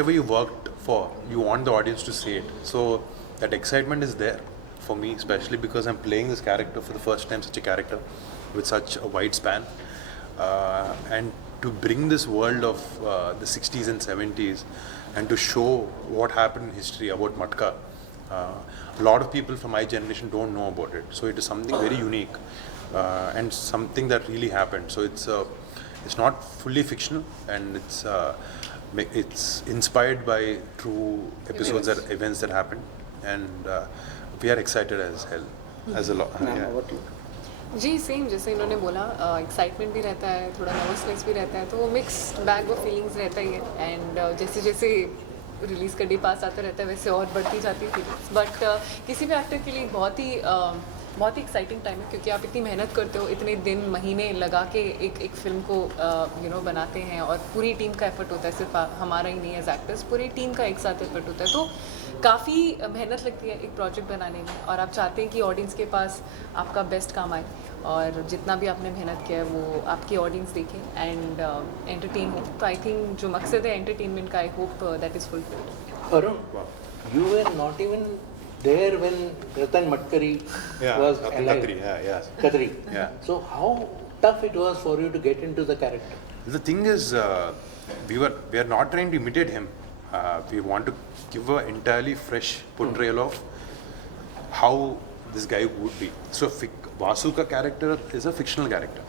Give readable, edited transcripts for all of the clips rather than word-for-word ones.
whatever you worked for, you want the audience to see it. So that excitement is there for me, especially because I'm playing this character for the first time, such a character with such a wide span. And to bring this world of the 60s and 70s and to show what happened in history about Matka. A lot of people from my generation don't know about it. So it is something very unique and something that really happened. So it's not fully fictional, and it's inspired by true episodes events that happened, and we are excited as hell as a lot. जी same जैसे इन्होंने बोला excitement भी रहता है, थोड़ा nervousness भी रहता है, तो वो मिक्स्ड बैग ऑफ फीलिंग्स रहता ही है. एंड जैसे जैसे रिलीज़ का डे पास आता रहता है वैसे और बढ़ती जाती है फीलिंग्स. बट किसी भी एक्टर के लिए बहुत ही एक्साइटिंग टाइम है, क्योंकि आप इतनी मेहनत करते हो, इतने दिन महीने लगा के एक फिल्म को बनाते हैं, और पूरी टीम का एफर्ट होता है, सिर्फ हमारा ही नहीं एज एक्टर्स, पूरी टीम का एक साथ एफर्ट होता है. तो काफ़ी मेहनत लगती है एक प्रोजेक्ट बनाने में, और आप चाहते हैं कि ऑडियंस के पास आपका बेस्ट काम आए, और जितना भी आपने मेहनत किया है वो आपकी ऑडियंस देखें एंड एंटरटेन हो. तो आई थिंक जो मकसद है एंटरटेनमेंट का, I hope that is fulfilled. Varun, you were not even there when Ratan Matkari was alive. Khatri. Yeah. So how tough it was for you to get into the character? The thing is, we are not trying to imitate him. We want to give an entirely fresh portrayal of how this guy would be. So Vasu ka character is a fictional character,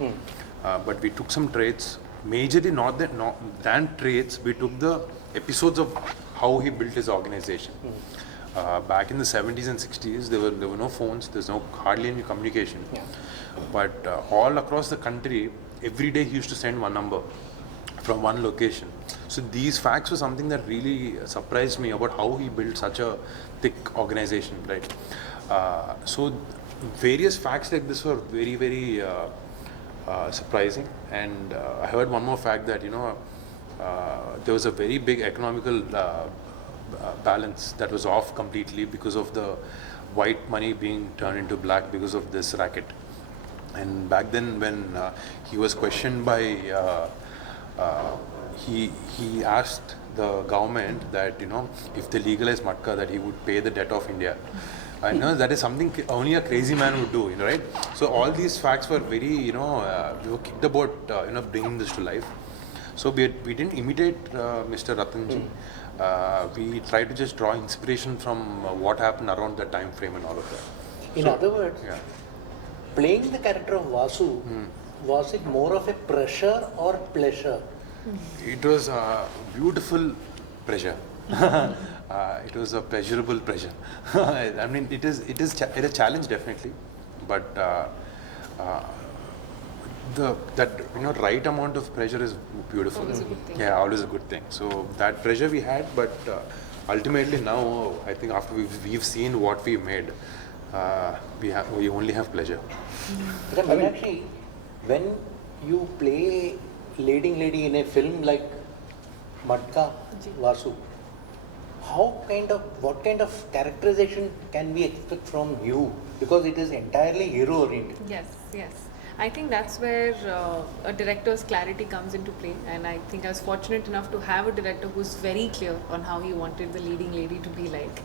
but we took some traits. Majorly not than traits. We took the episodes of how he built his organization. Back in the 70s and 60s, there were no phones. There's hardly any communication. But all across the country, every day he used to send one number from one location. So these facts were something that really surprised me about how he built such a thick organization, right? So various facts like this were very, very surprising. And I heard one more fact that there was a very big economical balance that was off completely because of the white money being turned into black because of this racket. And back then, when he was questioned by he asked the government that if they legalize Matka, that he would pay the debt of India. I know that is something only a crazy man would do, right? So all these facts were very, we were kicked about, bringing this to life. So we didn't imitate Mr. Ratanji. We tried to just draw inspiration from what happened around that time frame and all of that. In other words, playing the character of Vasu, was it more of a pressure or pleasure? It was a beautiful pressure. It was a pleasurable pressure. I mean, it is a challenge definitely, but right amount of pressure is beautiful. Always a good thing. Yeah, always a good thing. So that pressure we had, but ultimately now I think after we've seen what we made, we only have pleasure. Meenakshi, when you play leading lady in a film like Matka, Vasu, what kind of characterization can we expect from you? Because it is entirely hero oriented. Yes. I think that's where a director's clarity comes into play, and I think I was fortunate enough to have a director who's very clear on how he wanted the leading lady to be like.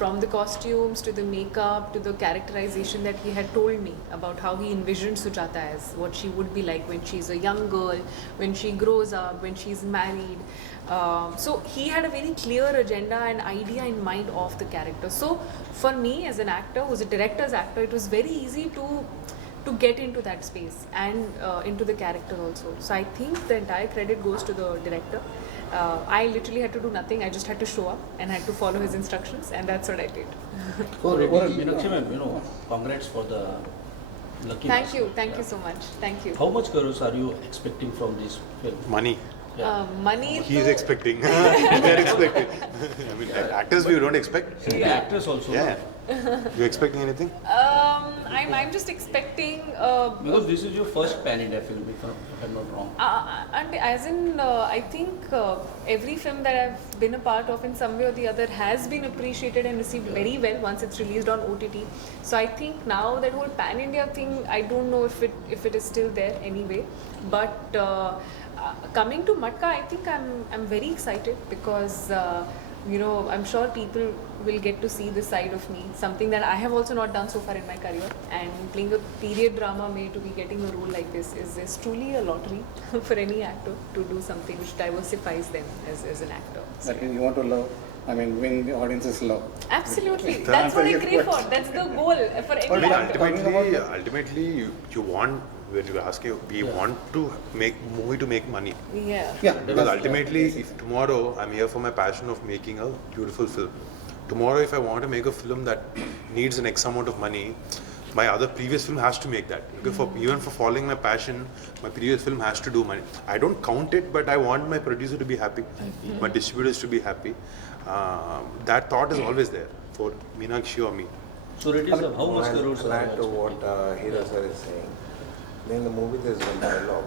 From the costumes to the makeup to the characterization that he had told me about how he envisioned Sujata as, what she would be like when she's a young girl, when she grows up, when she's married. So he had a very clear agenda and idea in mind of the character. So for me as an actor, who's a director's actor, it was very easy to get into that space and into the character also. So I think the entire credit goes to the director. I literally had to do nothing. I just had to show up and had to follow his instructions, and that's what I did. Meenakshi ma'am, congrats for the lucky. Thank you so much. Thank you. How much crores are you expecting from this film? Money. Money. He's expecting. They're expecting. I mean, actors we don't expect. The actors also. Yeah. You expecting anything? I'm just expecting. Because this is your first pan-India film, if I'm not wrong. And as in, I think every film that I've been a part of in some way or the other has been appreciated and received very well once it's released on OTT. So I think now that whole pan-India thing, I don't know if it is still there anyway. But coming to Matka, I think I'm very excited because I'm sure people will get to see this side of me, something that I have also not done so far in my career. And playing a period drama made to be getting a role like this is truly a lottery for any actor to do something which diversifies them as an actor. So, That means you want to love, win the audience's love. Absolutely, that's what I crave for. That's the goal for any actor. Ultimately, you want, when you ask you, we want to make movie to make money. Yeah. Because ultimately, if tomorrow I'm here for my passion of making a beautiful film, tomorrow if I want to make a film that needs an X amount of money, my other previous film has to make that. Because even for following my passion, my previous film has to do money. I don't count it, but I want my producer to be happy, my distributors to be happy. That thought is always there for Meenakshi or me. So it is how much crores I'll add to what Hira sir is saying. In the movie there's one dialogue.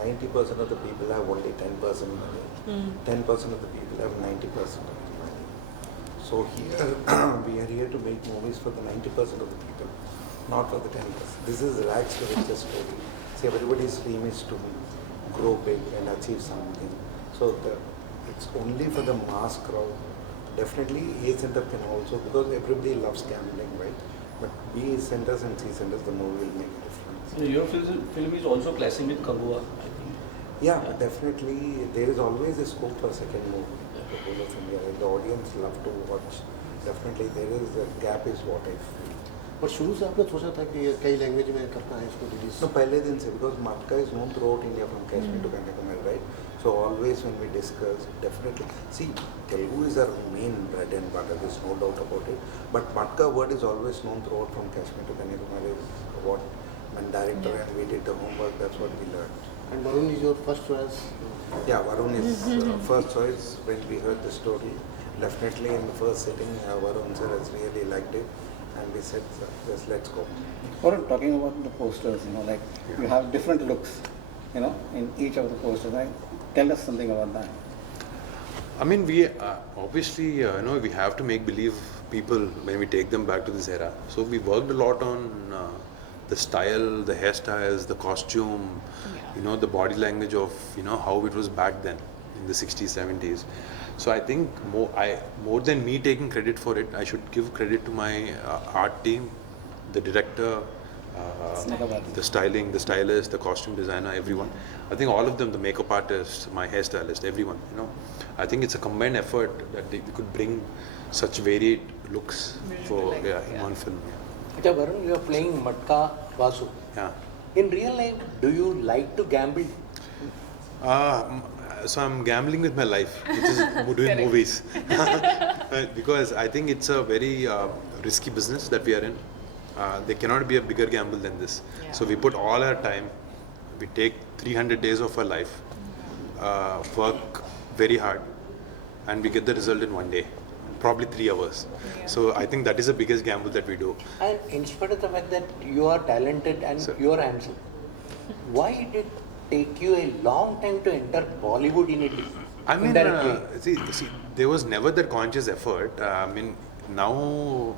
90% of the people have only 10% money. 10% of the people have 90% of the money. So here we are here to make movies for the 90% of the people, not for the 10%. This is rags to riches story. See, everybody's dream is to grow big and achieve something. So it's only for the mass crowd. Definitely A center can also, because everybody loves gambling, right? But B centers and C centers, the movie will make a difference. Your film is also clashing with Kagua, I think. Yeah, definitely there is always a scope for second movie. The whole of India, and the audience love to watch. Definitely there is a gap is what I feel. पर शुरू से आपने सोचा था कि ये कई language में करना है इसको रिलीज? No, पहले दिन से, because Matka is known throughout India from Kashmir to Kanyakumari, right? So always when we discuss, definitely, see, Telugu is our main bread and butter, there's no doubt about it. But Matka word is always known throughout from Kashmir to Kanyakumari is what, when director and we did the homework, that's what we learned. And Varun is your first choice? Yeah, Varun is first choice when we heard the story. Definitely in the first sitting, Varun sir has really liked it. And we said, just let's go. Or talking about the posters, you have different looks, in each of the posters. Right? Tell us something about that. I mean, we obviously, we have to make believe people when we take them back to this era. So we worked a lot on the style, the hairstyles, the costume, the body language of, how it was back then in the 60s, 70s. So I think more than me taking credit for it, I should give credit to my art team, the director, the styling, the stylist, the costume designer, everyone. I think all of them, the makeup artist, my hairstylist, everyone. I think it's a combined effort that we could bring such varied looks in one film. Yeah. Varun, you are playing Matka Vasu. Yeah. In real life, do you like to gamble? So I'm gambling with my life, which is doing movies. Because I think it's a very risky business that we are in. There cannot be a bigger gamble than this. Yeah. So we put all our time, we take 300 days of our life, work very hard, and we get the result in one day, probably 3 hours. Yeah. So I think that is the biggest gamble that we do. And in spite of the fact that you are talented and you are handsome, why did it take you a long time to enter Bollywood in India? I mean, see, there was never that conscious effort. Now,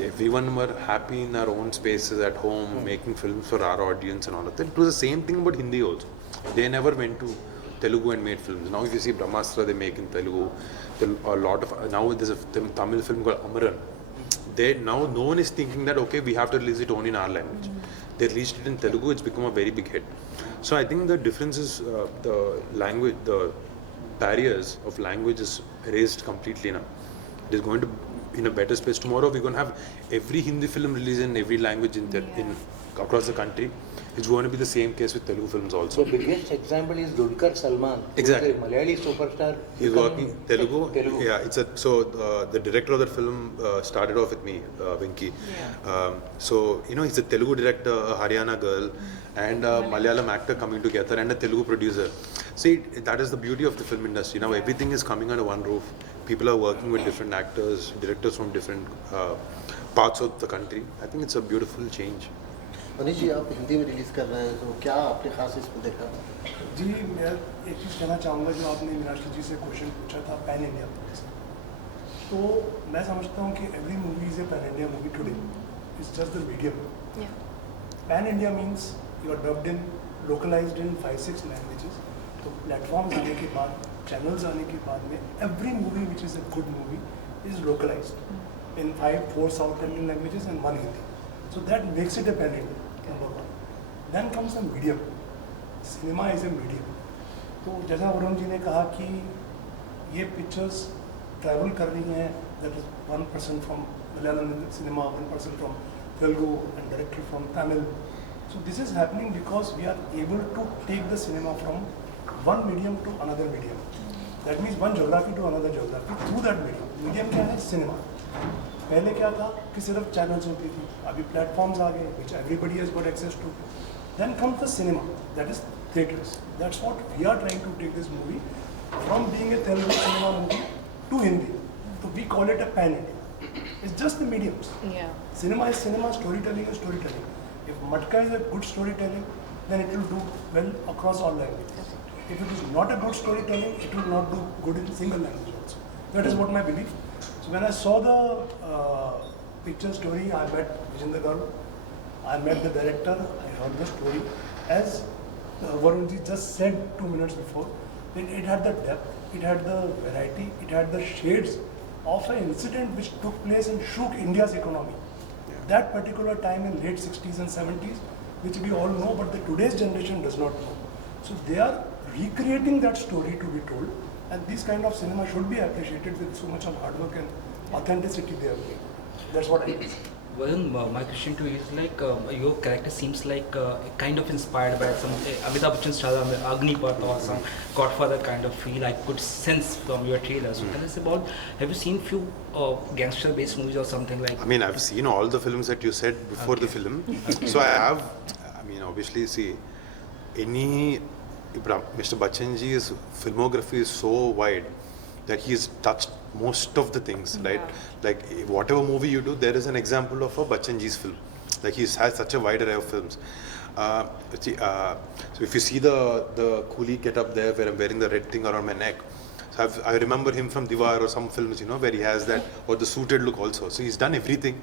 everyone were happy in our own spaces at home, making films for our audience and all of that. It was the same thing about Hindi also. They never went to Telugu and made films. Now, if you see Brahmastra, they make in Telugu. A lot of now there's a Tamil film called Amaran. Now no one is thinking that okay, we have to release it only in our language. They released it in Telugu. It's become a very big hit. So I think the difference is the language, the barriers of language is raised completely now. It is going to be in a better space. Tomorrow we're going to have every Hindi film released in every language in across the country. It's going to be the same case with Telugu films also. The biggest example is Dulquer Salman. Exactly. Who is a Malayali superstar. He's working Telugu. Yeah, the director of that film started off with me, Venki. Yeah. He's a Telugu director, a Haryana girl, and a Malayalam actor coming together, and a Telugu producer. See, that is the beauty of the film industry. Now everything is coming under one roof. People are working with different actors, directors from different parts of the country. I think it's a beautiful change. Manish ji, आप हिंदी में release कर रहे हैं तो क्या आपने खास इसमें देखा? जी, मैं एक चीज़ कहना चाहूँगा, जो आपने मीनाक्षी जी से क्वेश्चन पूछा था पैन इंडिया मूवीज, तो मैं समझता हूँ कि every movie is a pan India movie today, it's just the medium. Pan India means you are dubbed in localized in 5-6 languages. So platforms आने के बाद, channels आने के बाद में every movie which is a good movie is localized in 4 South Indian languages and 1 Hindi. So that makes it a pan-India, number one. Then comes the medium. Cinema is a medium. तो जैसा वरुण जी ने कहा कि ये pictures travel कर रही हैं, that is one person from Malayalam cinema, one person from Telugu and director from Tamil. So this is happening because we are able to take the cinema from one medium to another medium. That means one geography to another geography through that medium. Medium क्या है? Cinema. पहले क्या था कि सिर्फ channels होती थी, अभी प्लेटफॉर्म्स आ गए which everybody has got access to. Then comes the cinema, that is theatres. That's what we are trying to take this movie from being a Telugu cinema movie to Hindi. So we call it a pan-India. It's just the mediums. Yeah. Cinema is cinema, storytelling is storytelling. If Matka is a good storytelling, then it will do well across all languages. If it is not a good storytelling, it will not do good in single language also. That is what my belief. So when I saw the picture story, I met Vijender Teegala, I met the director, I heard the story. As Varun ji just said 2 minutes before, it had the depth, it had the variety, it had the shades of an incident which took place and shook India's economy. That particular time in late 60s and 70s, which we all know, but the today's generation does not know. So they are recreating that story to be told, and this kind of cinema should be appreciated with so much of hard work and authenticity they have made. That's what I think. Varun, my question to you is like your character seems like kind of inspired by some Amitabh Bachchan's Agnipath or some Godfather kind of feel I could sense from your trailer. So tell us about, have you seen few gangster-based movies or something like? I mean, I've seen all the films that you said before the film. So I mean, obviously, see, Mr. Bachchanji's filmography is so wide that he's touched most of the things, right? Like whatever movie you do, there is an example of a Bachchanji's film. Like he has such a wide array of films. So if you see the coolie get up there where I'm wearing the red thing around my neck, so I remember him from Diwar or some films, you know, where he has that, or the suited look also. So he's done everything.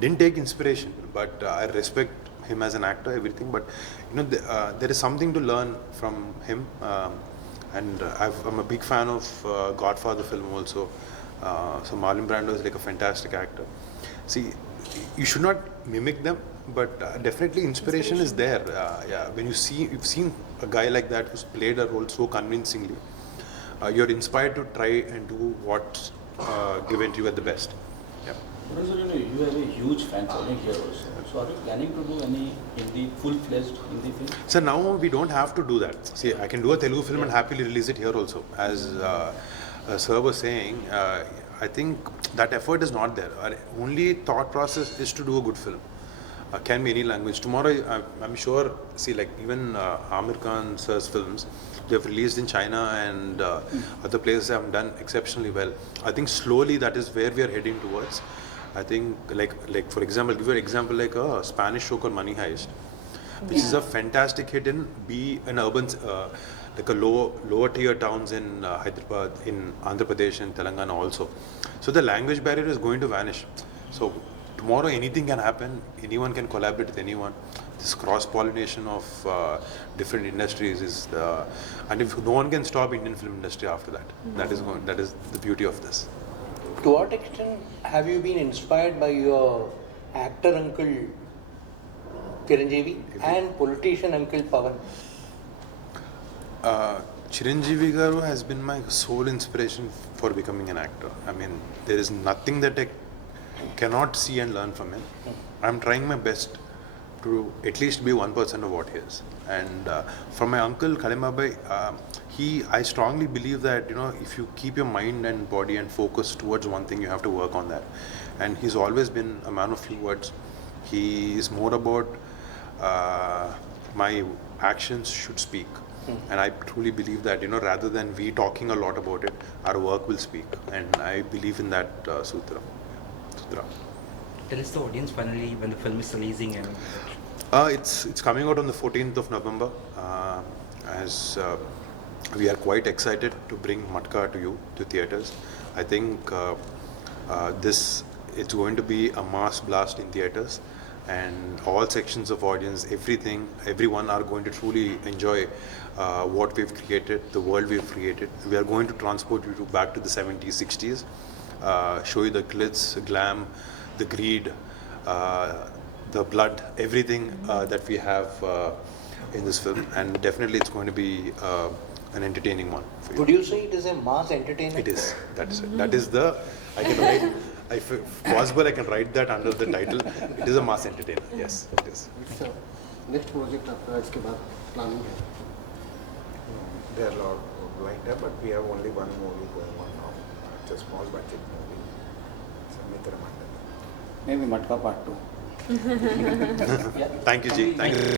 Didn't take inspiration, but I respect him as an actor, everything. But you know, there is something to learn from him. And I'm a big fan of Godfather film also. So Marlon Brando is like a fantastic actor. See, you should not mimic them, but definitely inspiration is there. Yeah, when you've seen a guy like that who's played a role so convincingly, you're inspired to try and do what's given to you at the best. Yeah. Because you know, you have a huge fan following here also. So are you planning to do any Hindi, full-fledged Hindi film? So now we don't have to do that. See, I can do a Telugu film and happily release it here also. As Sir was saying, I think that effort is not there. Our only thought process is to do a good film. Can be any language. Tomorrow, I'm sure, see, like even Amir Khan Sir's films, they've released in China and other places have done exceptionally well. I think slowly that is where we are heading towards. I think, like for example, give you an example like a Spanish show called Money Heist, which is a fantastic hit in urban, like a lower tier towns in Hyderabad, in Andhra Pradesh and Telangana also. So the language barrier is going to vanish. So tomorrow anything can happen, anyone can collaborate with anyone. This cross-pollination of different industries is, and if no one can stop Indian film industry after that, that is the beauty of this. To what extent have you been inspired by your actor uncle Chiranjeevi and politician uncle Pawan? Chiranjeevi Garu has been my sole inspiration for becoming an actor. I mean, there is nothing that I cannot see and learn from him. I'm trying my best to at least be 1% of what he is. And from my uncle Kalimabai, I strongly believe that, you know, if you keep your mind and body and focus towards one thing, you have to work on that. And he's always been a man of few words. He is more about my actions should speak. And I truly believe that, you know, rather than we talking a lot about it, our work will speak. And I believe in that sutra. Tell us the audience finally when the film is releasing and. It's coming out on the 14th of November. As we are quite excited to bring Matka to you, to theatres. I think it's going to be a mass blast in theatres, and all sections of audience, everyone are going to truly enjoy what we've created, the world we've created. We are going to transport you back to the 70s, 60s, show you the glitz, glam, the greed, the blood, everything that we have in this film, and definitely it's going to be an entertaining one for you. Would you say it is a mass entertainer? It is. That is it. That is the. I can write. If possible, I can write that under the title. It is a mass entertainer. Yes, it is. Next project आपका इसके बाद planning है? There are a lot lined up, but we have only one movie going on now. It's a small budget movie. It's a Mitra Mandal. Maybe Matka Part 2. Yeah. Thank you, Ji. Thank you.